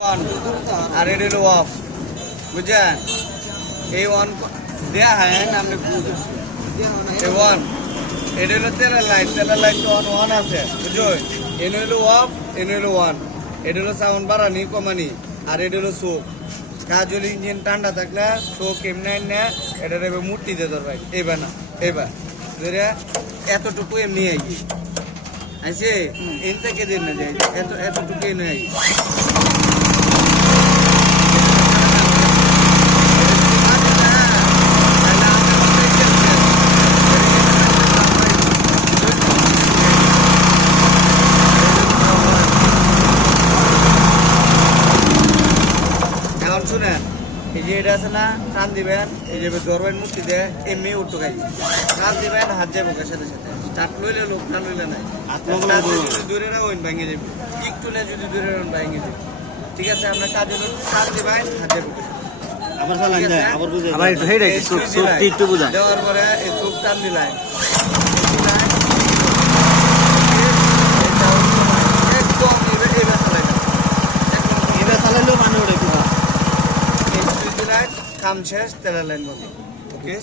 আর এটা হলো অফ, বুঝছেন? এই ওয়ান দেয়া হয় আপনি এই ওয়ান, এটা হলো তেলের লাইট তো অন ওয়ান আছে, বুঝছো? এনে হলো অফ, এনে হলো ওয়ান। এটা হলো সাউন্ড বাড়ানি কমানি, আর এটা হলো চোখ। কাজ হলো ইঞ্জিন ঠান্ডা থাকলে চোখ এমনি না, এটা এবার মূর্তি দিয়ে ধরবাই এইবার না এইবার ধরে এতটুকু এমনি আইকি আছে এন থেকে দিন না যাই এতটুকু এনে আই শুনেন, এই যে এটা আছে না, টান দিবেন, এই যে ধরবেন মুক্তি দেয় এমনি উঠতো গাই টান দিবেন, হাত যাবো সাথে সাথে টাক লইলে লোক না লইলে নাই, যদি দূরে রাখেন ভেঙে যাবে, একটু না যদি দূরে রাখেন ভেঙে যাবে। ঠিক আছে, আমরা কাজ হলো টান দিবেন, হাত যাবো দেওয়ার পরে এই চোখ টান দিলেন, কাম শেষ, তেলের লাইন বন্ধ। ওকে।